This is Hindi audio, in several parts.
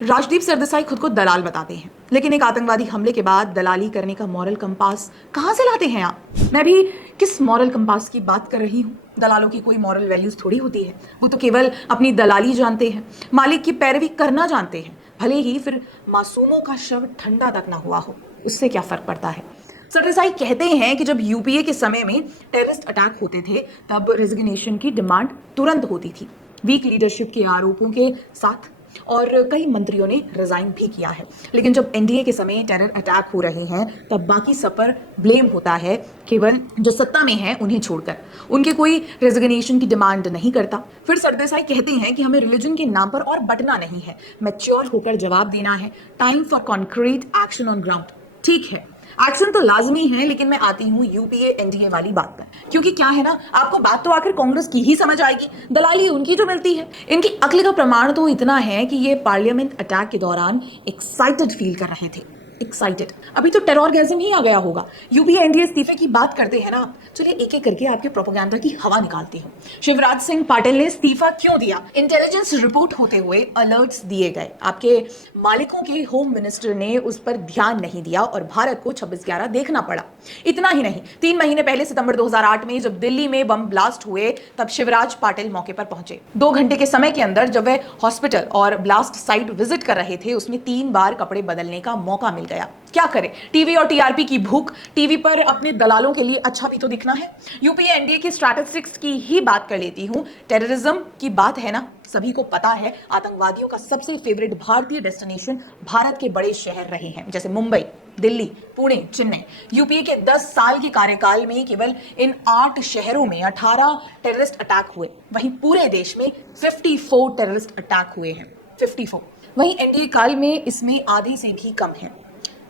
राजदीप सरदेसाई खुद को दलाल बताते हैं, लेकिन एक आतंकवादी हमले के बाद दलाली करने का मॉरल कंपास कहां से लाते हैं आप? मैं भी किस मॉरल कंपास की बात कर रही हूँ? दलालों की कोई मॉरल वैल्यूज थोड़ी होती है। वो तो केवल अपनी दलाली जानते हैं, मालिक की पैरवी करना जानते हैं, भले ही फिर मासूमों का शव ठंडा तक ना हुआ हो, उससे क्या फर्क पड़ता है? सरदेसाई कहते हैं कि जब यूपीए के समय में टेररिस्ट अटैक होते थे तब रेजिग्नेशन की डिमांड तुरंत होती थी। वीक लीडरशिप के आरोपों के साथ और कई मंत्रियों ने रिजाइन भी किया है। लेकिन जब एनडीए के समय टेरर अटैक हो रहे हैं तब बाकी सब पर ब्लेम होता है, केवल जो सत्ता में है उन्हें छोड़कर। उनके कोई रेजिग्नेशन की डिमांड नहीं करता। फिर सरदेसाई कहते हैं कि हमें रिलीजन के नाम पर और बटना नहीं है, मैच्योर होकर जवाब देना है। Time for concrete action on ground. ठीक है, एक्शन तो लाजमी है, लेकिन मैं आती हूँ यूपीए एनडीए वाली बात पर, क्योंकि क्या है ना, आपको बात तो आखिर कांग्रेस की ही समझ आएगी, दलाली उनकी जो मिलती है। इनकी अक्ल का प्रमाण तो इतना है कि ये पार्लियामेंट अटैक के दौरान एक्साइटेड फील कर रहे थे। एक्साइटेड, अभी तो टेररिज्म ही आ गया होगा। यूपीए एनडीए इस्तीफे की बात करते हैं ना, चलिए एक एक करके आपके प्रोपेगेंडा की हवा निकालती हूँ। शिवराज सिंह पाटिल ने इस्तीफा क्यों दिया? इंटेलिजेंस रिपोर्ट होते हुए अलर्ट्स दिए गए, आपके मालिकों के होम मिनिस्टर ने उस पर ध्यान नहीं दिया और भारत को 26/11 देखना पड़ा। इतना ही नहीं, 3 महीने पहले सितंबर 2008 में जब दिल्ली में बम ब्लास्ट हुए तब शिवराज पाटिल मौके पर पहुंचे। 2 घंटे के समय के अंदर जब वे हॉस्पिटल और ब्लास्ट साइट विजिट कर रहे थे, उसमें 3 बार कपड़े बदलने का मौका मिल गया। क्या करें, टीवी और टीआरपी की भूख, टीवी पर अपने दलालों के लिए अच्छा भी तो दिखना है। यूपीए एनडीए की स्टैटिस्टिक्स की ही बात कर लेती हूं। टेररिज्म की बात है ना, सभी को पता है आतंकवादियों का सबसे फेवरेट भारतीय डेस्टिनेशन भारत के बड़े शहर रहे हैं, जैसे मुंबई, दिल्ली, पुणे, चेन्नई। यूपीए के 10 साल के कार्यकाल में केवल इन 8 शहरों में 18 टेररिस्ट अटैक हुए। वहीं पूरे देश में 54 टेररिस्ट अटैक हुए हैं। 54। वहीं एनडीए काल में इसमें आधे से भी कम है।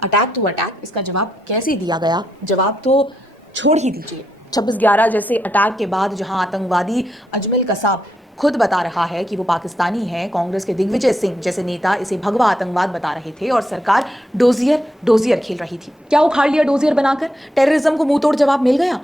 अटैक टू अटैक, इसका जवाब कैसे दिया गया? जवाब तो छोड़ ही दीजिए। 26/11 जैसे अटैक के बाद जहां आतंकवादी अजमल कसाब खुद बता रहा है कि वो पाकिस्तानी है, कांग्रेस के दिग्विजय सिंह जैसे नेता इसे भगवा आतंकवाद बता रहे थे और सरकार डोजियर खेल रही थी। क्या उखाड़ लिया डोजियर बनाकर? टेररिज्म को मुंह तोड़ जवाब मिल गया।